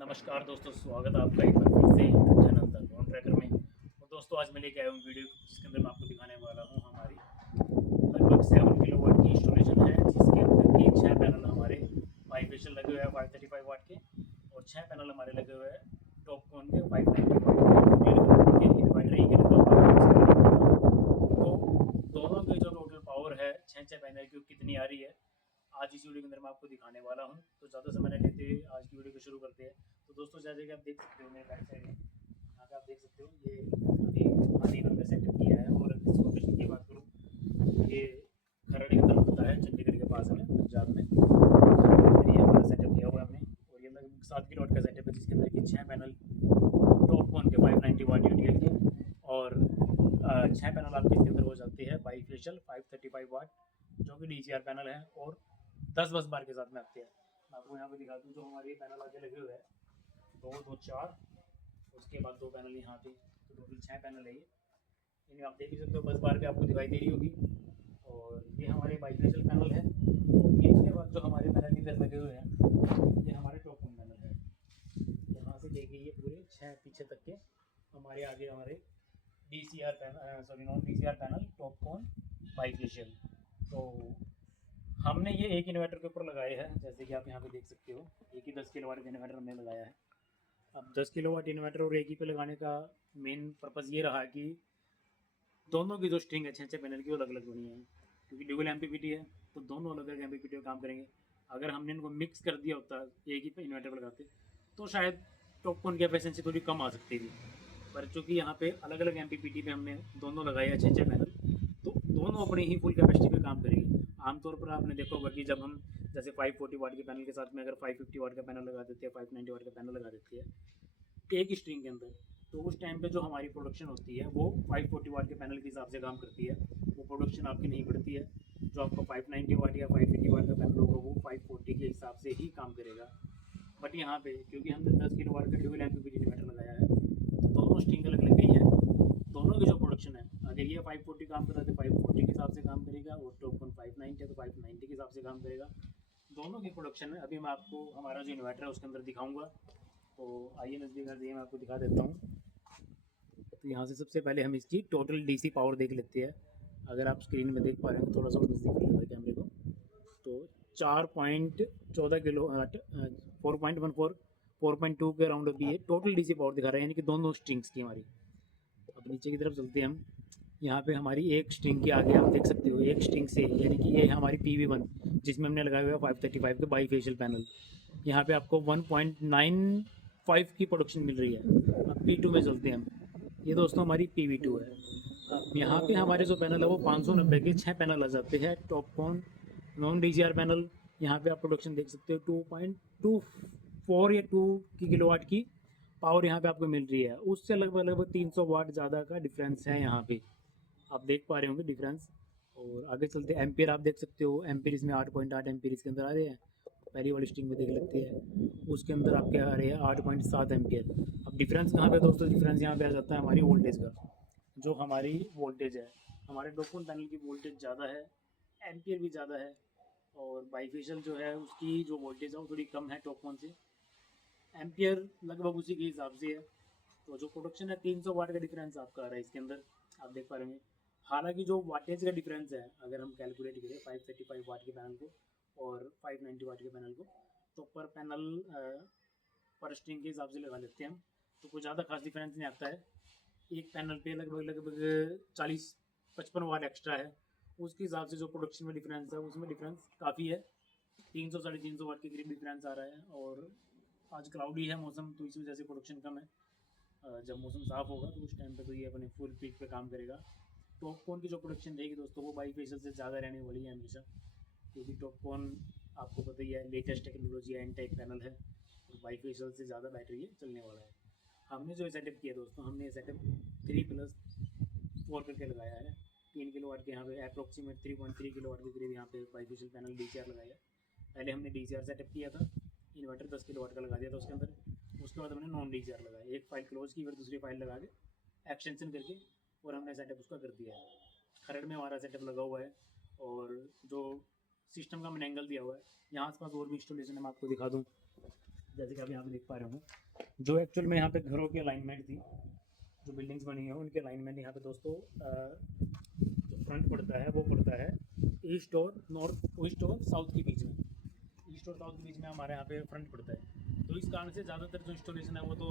नमस्कार दोस्तों, स्वागत है आपका एक बार फिर से YouTube channel the drone tracker में। और दोस्तों आज मैं लेके आया हूँ वीडियो जिसके अंदर मैं आपको दिखाने वाला हूँ हमारी लगभग 7 किलोवाट की इंस्टॉलेशन है, जिसके अंदर की 6 पैनल हमारे बाईफेशियल लगे हुए हैं 535 वाट के, और 6 पैनल हमारे लगे हुए हैं टॉपकॉन के 590 वाट के इन्वर्टर ही के लगा हुआ है। तो दोनों की जो टोटल पावर है 6 पैनल की, कितनी आ रही है आज इस वीडियो के अंदर मैं आपको दिखाने वाला हूं। तो ज़्यादा समय नहीं लेते हुए आज की वीडियो को शुरू करते हैं। तो दोस्तों जैसे कि आप देख सकते हो मेरे बैक साइड में, यहाँ पे आप देख सकते हो ये अभी हाल ही में हमने सेटअप किया है। और इस लोकेशन की बात करूँ, ये खरड़ के अंदर होता है, चंडीगढ़ के पास में, पंजाब में। खरड़ के अंदर ये हमारा सेटअप किया हुआ है हमने, और ये लगभग 7 किलोवाट का सेटअप है, जिसके अंदर की 6 पैनल टॉप वन के 590 वाट यूटीएल के, और 6 पैनल आपके इसके अंदर हो जाती है बाईफेशियल 535 वाट, जो कि डीसीआर पैनल है, और 10 बस बार के साथ में आते हैं। मैं आपको यहाँ पे दिखा दूँ, जो हमारे पैनल आगे लगे हुए हैं 2 2 4, उसके बाद 2 पैनल यहाँ पे, तो टोटल 6 पैनल है ये। इन्हें आप देख ही सकते हो, बस बार पे आपको दिखाई दे रही होगी। और ये हमारे बाईफेशियल पैनल है। इसके बाद जो हमारे पैनल इधर लगे हुए हैं, ये हमारे टॉप वन पैनल है। यहाँ से देखिए ये पूरे 6 पीछे तक के हमारे आगे हमारे DCR panel, sorry non DCR panel Topcon bifacial. तो हमने ये एक इन्वर्टर के ऊपर लगाए हैं, जैसे कि आप यहाँ पे देख सकते हो, एक ही 10 किलोवाट का इन्वर्टर हमने लगाया है। अब 10 किलोवाट इन्वर्टर और एक ही पे लगाने का मेन पर्पज़ ये रहा कि दोनों की जो स्ट्रिंग है 6 पैनल की, वो अलग अलग बनी है, क्योंकि ड्यूअल एमपीपीटी है, तो दोनों अलग अलग एमपीपीटी में काम करेंगे। अगर हमने इनको मिक्स कर दिया होता एक ही पे इन्वर्टर पर लगाते, तो शायद टॉपकॉन की एफिशिएंसी थोड़ी कम आ सकती थी। पर चूँकि यहाँ पे अलग अलग एमपीपीटी पे हमने दोनों लगाए हैं 6 पैनल, तो दोनों अपनी ही फुल कैपेसिटी पे काम करेंगे। आमतौर पर आपने देखा होगा कि जब हम जैसे 540 वाट के पैनल के साथ में अगर 550 वाट का पैनल लगा देते हैं, 590 वाट का पैनल लगा देते हैं एक ही स्ट्रिंग के अंदर, तो उस टाइम पे जो हमारी प्रोडक्शन होती है वो 540 वाट के पैनल के हिसाब से काम करती है। वो प्रोडक्शन आपकी नहीं बढ़ती है। जो आपका 590 वाट या 580 वाट का पैनल होगा वो 540 के हिसाब से ही काम करेगा। बट यहाँ पे क्योंकि हमने 10 किलो वाट का ड्यूअल एमपीपीटी इन्वर्टर लगाया है, तो दोनों स्ट्रिंग अलग अलग गई है। दोनों की जो प्रोडक्शन है, अगर ये 540 काम कर रहा है तो 540 के हिसाब से काम करेगा, और टॉपकॉन 590 है तो 590 के हिसाब से काम करेगा। दोनों की प्रोडक्शन है। अभी मैं आपको हमारा जो इन्वर्टर है उसके अंदर दिखाऊंगा। तो आइए नज़दीक नज़दीक मैं आपको दिखा देता हूँ। तो यहाँ से सबसे पहले हम इसकी टोटल डीसी पावर देख लेते हैं। अगर आप स्क्रीन में देख पा रहे हो, थोड़ा सा और नज़दीक कर लेते कैमरे को, तो 4.14 किलो 4.14 4.2 के अराउंड अभी ये टोटल डीसी पावर दिखा रहा है, यानी कि दोनों स्ट्रिंग्स की हमारी। अब नीचे की तरफ चलते हैं हम। यहाँ पे हमारी एक स्ट्रिंग के आगे आप देख सकते हो, एक स्ट्रिंग से, यानी कि ये हमारी PV1 जिसमें हमने लगाए हुए 535 के बाईफेशियल पैनल, यहाँ पे आपको 1.95 की प्रोडक्शन मिल रही है। अब P2 में चलते हैं हम। ये दोस्तों हमारी PV2 है। अब यहाँ पे हमारे जो पैनल है वो 590 के 6 पैनल आ जाते हैं टॉपकॉन नॉन DCR पैनल। यहाँ पे आप प्रोडक्शन देख सकते हो 2.24 या 2 की किलोवाट की पावर यहाँ पे आपको मिल रही है। उससे लगभग लगभग 300 वाट ज़्यादा का डिफरेंस है यहाँ पे, आप देख पा रहे होंगे डिफरेंस। और आगे चलते एम्पियर आप देख सकते हो, एम्पियर इसमें 8.8 एम्पियर इसके अंदर आ रहे हैं। पहली वाली स्ट्रिंग में देख लेते हैं, उसके अंदर आपके आ रहे हैं 8.7 एम्पियर। अब डिफरेंस कहाँ पे दोस्तों, डिफरेंस यहाँ पे आ जाता है हमारी वोल्टेज का। जो हमारी वोल्टेज है, हमारे टॉपकॉन पैनल की वोल्टेज ज़्यादा है, एम्पियर भी ज़्यादा है, और बाईफेशियल जो है उसकी जो वोल्टेज है वो थोड़ी कम है टॉपकॉन से, एम्पियर लगभग उसी के हिसाब से है। तो जो प्रोडक्शन है 300 वाट का डिफरेंस आपका आ रहा है इसके अंदर, आप देख पा रहे होंगे। हालांकि जो वाटेज का डिफरेंस है, अगर हम कैलकुलेट करें 535 वाट के पैनल को और 590 वाट के पैनल को, तो पर पैनल पर स्ट्रिंग के हिसाब से लगा लेते हैं हम, तो कोई ज़्यादा खास डिफरेंस नहीं आता है। एक पैनल पे लगभग लगभग 40-55 वाट एक्स्ट्रा है। उसके हिसाब से जो प्रोडक्शन में डिफरेंस है उसमें डिफरेंस काफ़ी है, 300-350 वाट के करीब डिफरेंस आ रहा है। और आज क्लाउडी है मौसम, तो इस वजह से प्रोडक्शन कम है। जब मौसम साफ़ होगा तो उस टाइम पे तो ये अपने फुल पीक पे काम करेगा। टॉपकॉन की जो प्रोडक्शन रहेगी दोस्तों वो बाईफेशियल से ज़्यादा रहने वाली है हमेशा, क्योंकि टॉपकॉन आपको पता ही है लेटेस्ट टेक्नोलॉजी है, एन टाइप पैनल है, और बाईफेशियल से ज़्यादा बैटरी चलने वाला है। हमने जो सेटअप किया दोस्तों, हमने ये सेटअप 3+4 करके लगाया है। 3 किलो वाट के यहाँ पे अप्रोक्सीमेट 3.3 किलो वाट के करीब यहाँ पे बाईफेशियल पैनल DCR लगाया। पहले हमने DCR सेटअप किया था, इन्वर्टर 10 किलो वाट का लगा दिया था उसके अंदर। उसके बाद हमने नॉन DCR लगाया, एक फाइल क्लोज की फिर दूसरी फाइल लगा के एक्सटेंशन करके, और हमने सेटअप उसका कर दिया है। खरड़ में हमारा सेटअप लगा हुआ है, और जो सिस्टम का मैंने एंगल दिया हुआ है, यहाँ आसपास और भी इंस्टॉलेशन है, मैं आपको दिखा दूँ। जैसे जैसे कि आप यहाँ पे देख पा रहे हो, जो एक्चुअल में यहाँ पे घरों की अलाइनमेंट थी, जो बिल्डिंग्स बनी है उनके अलाइनमेंट यहाँ पे दोस्तों जो फ्रंट पड़ता है वो पड़ता है ईस्ट और नॉर्थ, ईस्ट और साउथ के बीच में, ईस्ट और साउथ के बीच में हमारे यहाँ पे फ्रंट पड़ता है। तो इस कारण से ज़्यादातर जो इंस्टॉलेशन है वो तो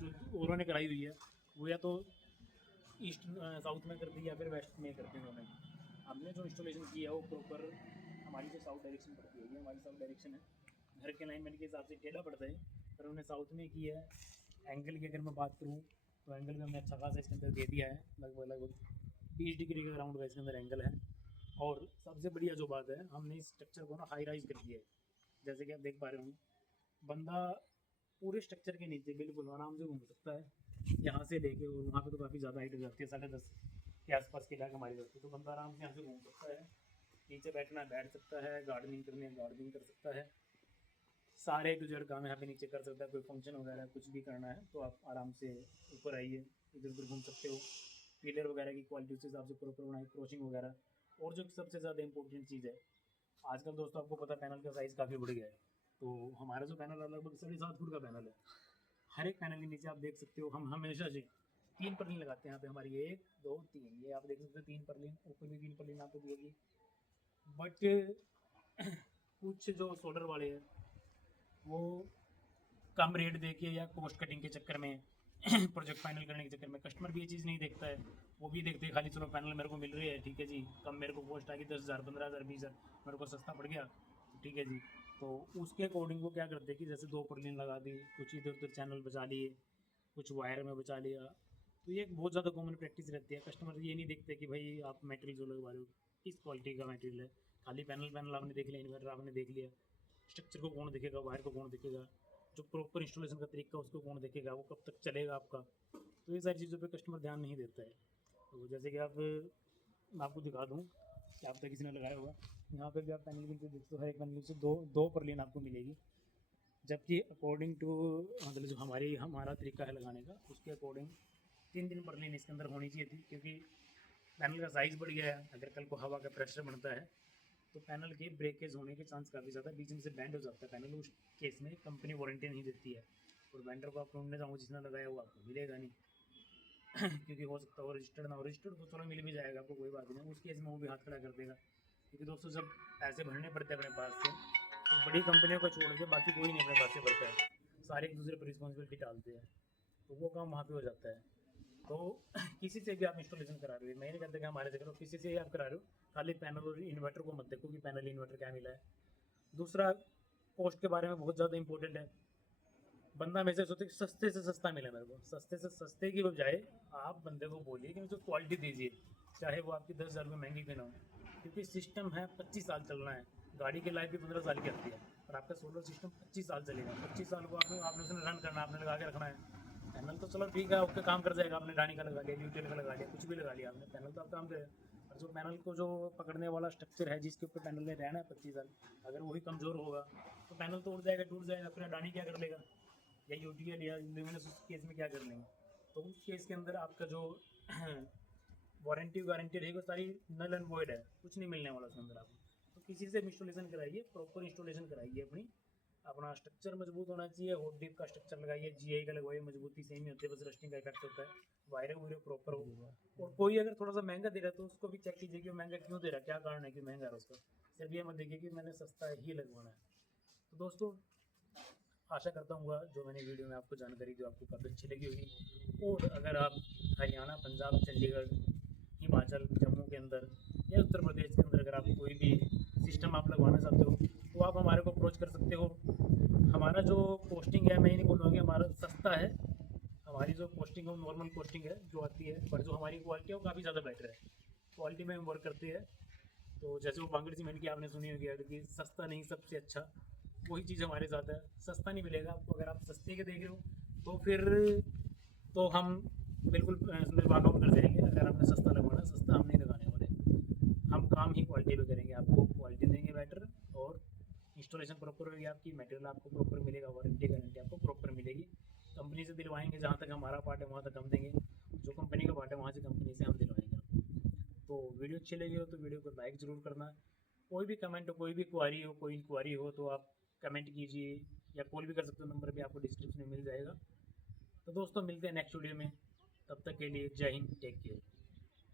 जो उन्होंने कराई हुई है वो या तो ईस्ट साउथ में कर दी या फिर वेस्ट में कर दी उन्होंने। हमने जो इंस्टॉलेशन की है वो प्रॉपर हमारी जो साउथ डायरेक्शन पड़ती है, ये हमारी साउथ डायरेक्शन है, घर के अलाइनमेंट के हिसाब से टेढ़ा पड़ता है, पर उन्होंने साउथ में की है। एंगल की अगर मैं बात करूँ तो एंगल में हमने अच्छा खासा इसके अंदर दे दिया है, लगभग 20 डिग्री के अराउंड का इसके अंदर एंगल है। और सबसे बढ़िया जो बात है, हमने इस स्ट्रक्चर को ना हाई राइज कर दिया है। जैसे कि आप देख पा रहे हो, बंदा पूरे स्ट्रक्चर के नीचे बिल्कुल आराम से घूम सकता है, यहाँ से लेके, और वहाँ पे तो काफ़ी ज़्यादा हाइट हो जाती है, 10.5 के आसपास की इलाका हमारी जाती है, तो बंदा आराम से यहाँ से घूम सकता है, नीचे बैठना है बैठ सकता है, गार्डनिंग करनी है गार्डनिंग कर सकता है, सारे गुजर काम यहाँ पे नीचे कर सकता है। कोई फंक्शन वगैरह कुछ भी करना है तो आप आराम से ऊपर आइए, इधर उधर घूम सकते हो। पिलर वगैरह की क्वालिटी उस हिसाब से प्रॉपर बनाई, क्रॉसिंग वगैरह। और जो सबसे ज़्यादा इंपॉर्टेंट चीज़ है, आजकल दोस्तों आपको पता है पैनल का साइज़ काफ़ी बढ़ गया है, तो हमारा जो पैनल है लगभग 7.5 फुट का पैनल है। हर एक पैनल के नीचे आप देख सकते हो हम हमेशा से 3 परलिन लगाते हैं यहाँ पे हमारी, 1 2 3, ये आप देख सकते हो 3 परलिन, ऊपर भी 3 परलिन आपको दिएगी। बट कुछ जो सोलर वाले हैं वो कम रेट देके या कॉस्ट कटिंग के चक्कर में प्रोजेक्ट फाइनल करने के चक्कर में, कस्टमर भी ये चीज़ नहीं देखता है, वो भी देखते हैं खाली चलो पैनल मेरे को मिल रही है, ठीक है जी, कम मेरे को कॉस्ट आ गई 10,000 15,000 20,000, मेरे को सस्ता पड़ गया, ठीक है जी। तो उसके अकॉर्डिंग वो क्या करते हैं कि जैसे 2 परलिन लगा दी, कुछ इधर उधर चैनल बचा लिए, कुछ वायर में बचा लिया। तो ये एक बहुत ज़्यादा कॉमन प्रैक्टिस रहती है। कस्टमर ये नहीं देखते कि भाई आप मटेरियल जो लगवा रहे हो किस क्वालिटी का मटेरियल है, खाली पैनल आपने देख लिया, इन्वर्टर आपने देख लिया, स्ट्रक्चर को कौन देखेगा, वायर को कौन देखेगा, जो प्रॉपर इंस्टॉलेशन का तरीका उसको कौन देखेगा, वो कब तक चलेगा आपका। तो ये सारी चीज़ों पे कस्टमर ध्यान नहीं देता है। तो जैसे कि आप, मैं आपको दिखा दूँ कि आप तक किसी ने लगाया होगा, यहाँ पे भी आप पैनल के देखते हो, हर एक पैनल से दो परलिन आपको मिलेगी, जबकि अकॉर्डिंग टू मतलब जो हमारा तरीका है लगाने का, उसके अकॉर्डिंग 3 परलिन इसके अंदर होनी चाहिए थी, क्योंकि पैनल का साइज़ बढ़ गया है। अगर कल को हवा का प्रेशर बनता है तो पैनल के ब्रेकेज होने के चांस काफ़ी ज़्यादा, बीच में से बैंड हो जाता है पैनल, उस केस में कंपनी वारंटी नहीं देती है, और वेंडर को आप ढूंढने जाऊँ जिसने लगाया हुआ आपको मिलेगा नहीं क्योंकि हो सकता है रजिस्टर्ड ना हो, रजिस्टर्ड तो चलो मिल भी जाएगा आपको, कोई बात नहीं, उस केस में वो भी हाथ खड़ा कर देगा। क्योंकि दोस्तों जब पैसे भरने पड़ते हैं अपने पास से, तो बड़ी कंपनियों को छोड़ के बाकी कोई नहीं अपने पास से भरता है, सारे एक दूसरे पर रिस्पॉन्सिबिलिटी डालते हैं, तो वो काम वहाँ पे हो जाता है। तो किसी से भी आप इंस्टॉलेशन करा रहे हो, मैं नहीं कहता कि हमारे से करो, किसी से ही आप करा रहे हो, खाली पैनल और इन्वर्टर को मत देखो कि पैनल इन्वर्टर क्या मिला है। दूसरा, कॉस्ट के बारे में बहुत ज़्यादा इंपॉर्टेंट है। बंदा हमेशा सोचते कि सस्ते से सस्ता मिले मेरे को, सस्ते से सस्ते की बजाय आप बंदे को बोलिए कि मुझे क्वालिटी दीजिए, चाहे वो आपकी 10,000 रुपये महंगी क्यों ना हो। क्योंकि सिस्टम है 25 साल चलना है, गाड़ी की लाइफ भी 15 साल की आती है, और आपका सोलर सिस्टम 25 साल चलेगा। 25 साल को आपने उसने रन करना, आपने लगा के रखना है। पैनल तो चलो ठीक है, आपका काम कर जाएगा, आपने डानी का लगा लिया, न्यूट्रल का लगा लिया, कुछ भी लगा लिया आपने, पैनल तो आप काम करेगा। और जो पैनल को जो पकड़ने वाला स्ट्रक्चर है जिसके ऊपर पैनल ने रहना है 25 साल, अगर वही कमज़ोर होगा तो पैनल तो उड़ जाएगा, टूट जाएगा, फिर अडानी क्या कर लेगा, या यूटीएल या ल्यूमिनस उस केस में क्या कर लेंगे। तो उस केस के अंदर आपका जो वारंटी गारंटी रहेगी वो सारी नल एंड वॉइड है, कुछ नहीं मिलने वाला उसके अंदर आपको। तो किसी से इंस्टॉलेशन कराइए, प्रॉपर इंस्टॉलेशन कराइए, अपना स्ट्रक्चर मजबूत होना चाहिए, हॉट डिप का स्ट्रक्चर लगाइए, जीआई का लगवाइए, मजबूती सेम ही होती है, बस रस्टिंग का इफेक्ट होता है, वायरें वूरे प्रॉपर हो। और कोई अगर थोड़ा सा महंगा दे रहा है तो उसको भी चेक कीजिए कि वो महंगा क्यों दे रहा है, क्या कारण है कि महंगा है उसका, सिर्फ ये मत देखिए कि मैंने सस्ता ही लगवाना है। तो दोस्तों आशा करता हूँ जो मैंने वीडियो में आपको जानकारी दी आपको काफ़ी अच्छी लगी होगी। और अगर आप हरियाणा, पंजाब, चंडीगढ़, हिमाचल, जम्मू के अंदर या उत्तर प्रदेश के अंदर अगर आप कोई भी सिस्टम आप लगवाना चाहते हो तो आप हमारे को अप्रोच कर सकते हो। हमारा जो पोस्टिंग है, मैं ये नहीं बोलूँगा कि हमारा सस्ता है, हमारी जो पोस्टिंग है वो नॉर्मल पोस्टिंग है जो आती है, पर जो हमारी क्वालिटी है वो काफ़ी ज़्यादा बेटर है, क्वालिटी में हम वर्क करते हैं। तो जैसे वो बांगड़ सीमेंट की आपने सुनी होगी कि सस्ता नहीं सबसे अच्छा, वही चीज़ हमारे साथ है, सस्ता नहीं मिलेगा आपको। अगर आप सस्ते के देख रहे हो तो फिर तो हम बिल्कुल उसमें वाक आउट कर जाएंगे। अगर आपने सस्ता लगवाना, सस्ता हम नहीं लगाने वाले, हम काम ही क्वालिटी पे करेंगे, आपको क्वालिटी देंगे बेटर, और इंस्टॉलेशन प्रॉपर होगी आपकी, मटेरियल आपको प्रॉपर मिलेगा, वारंटी गारंटी आपको प्रॉपर मिलेगी, कंपनी से दिलवाएंगे, जहाँ तक हमारा पार्ट है वहाँ तक हम देंगे, जो कंपनी का पार्ट है वहाँ से कंपनी से हम दिलवाएंगे आपको। तो वीडियो अच्छी लगी हो तो वीडियो को लाइक ज़रूर करना, कोई भी कमेंट हो, कोई भी क्वारी हो, कोई इंक्वायरी हो तो आप कमेंट कीजिए, या कॉल भी कर सकते हो, नंबर भी आपको डिस्क्रिप्शन में मिल जाएगा। तो दोस्तों मिलते हैं नेक्स्ट वीडियो में, तब तक के लिए जय हिंद, टेक केयर।